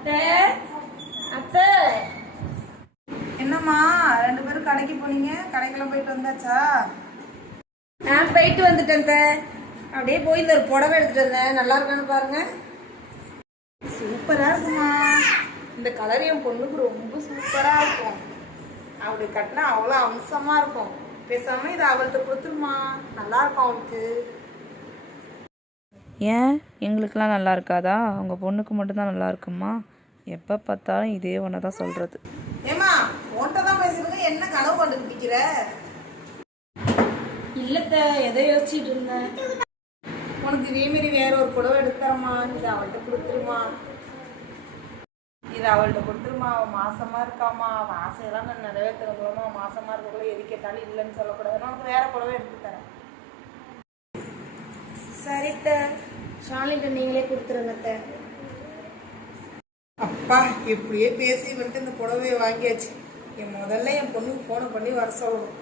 அத்தை அத்தை, என்னம்மா 2 பேரும் கடைக்கு போனீங்க? கடைக்கெல்லாம் போயிட்டு வந்தாச்சா? நான் போயிட்டு வந்துட்டேன் அத்தை. அப்படியே போய் இந்த ஒரு புடவை எடுத்துட்டு வந்தேன். நல்லா இருக்கான்னு பாருங்க. சூப்பரா இருக்குமா. இந்த கலர் என் பொண்ணுக்கு ரொம்ப சூப்பரா இருக்கும். அப்படி கட்டினா அவ்வளோ அம்சமா இருக்கும். பேசாம இதை அவள்கிட்ட கொடுத்துருமா, நல்லா இருக்கும் அவளுக்கு. ஏன் எங்களுக்கெல்லாம் நல்லா இருக்காதா? உங்கள் பொண்ணுக்கு மட்டும்தான் நல்லா இருக்குமா? எப்போ பார்த்தாலும் இதே ஒன்று தான் சொல்கிறது. ஏமா உன்கிட்ட தான் பேசுறதுங்க, என்ன கனவு கொண்டு பிடிக்கிற? இல்லத்த, எதை யோசிச்சுட்டு இருந்தேன். உனக்கு இதே மாரி வேற ஒரு புடவை எடுத்துறமா, இதை அவள்கிட்ட கொடுத்துருமா. இதை அவள்கிட்ட கொடுத்துருமா. அவள் மாசமா இருக்காமா. அவள் ஆசையெல்லாம் நான் நிறைவேற்றணுமா. மாசமா இருக்கக்குள்ள எது கேட்டாலும் இல்லைன்னு சொல்லக்கூடாது. உனக்கு வேற புடவை எடுத்து தரேன். சரித்த, ஷாலிட்ட நீங்களே கொடுத்துருங்க அத்தை. அப்பா எப்படியே பேசி வந்துட்டு இந்த புடவையை வாங்கியாச்சு. முதல்ல என் பொண்ணுக்கு ஃபோனை பண்ணி வர சொல்லணும்.